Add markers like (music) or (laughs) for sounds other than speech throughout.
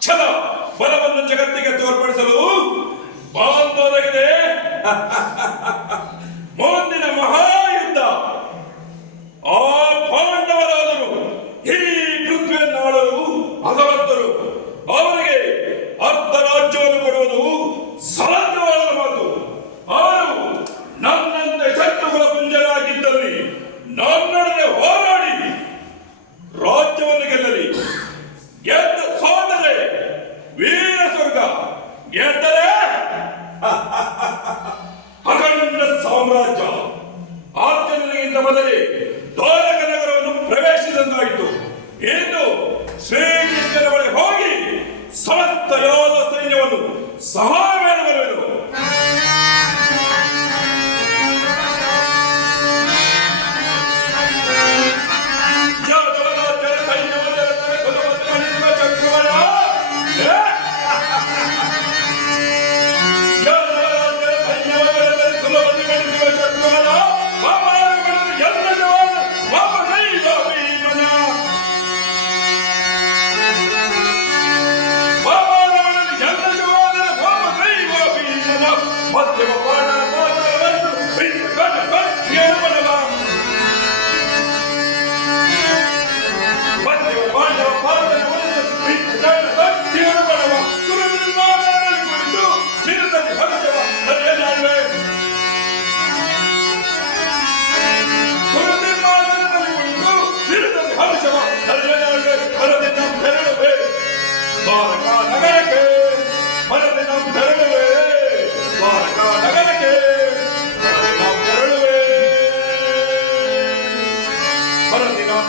ಛಲ ಬಲವನ್ನು ಜಗತ್ತಿಗೆ ತೋರ್ಪಡಿಸಲು ಬಾಂಧವಾಗಿದೆ (laughs) ಸಂದರ್ಭದಲ್ಲಿ ದ್ವಾರಕ ನಗರವನ್ನು ಪ್ರವೇಶಿಸಿದಂತಾಯಿತು. ಎಂದು ಶ್ರೀಕೃಷ್ಣನ ಬಳಿ ಹೋಗಿ ಸಮಸ್ತ ಯೋಧ ಸೈನ್ಯವನ್ನು ಸಹ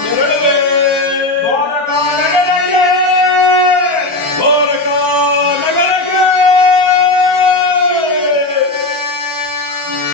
Merhaba.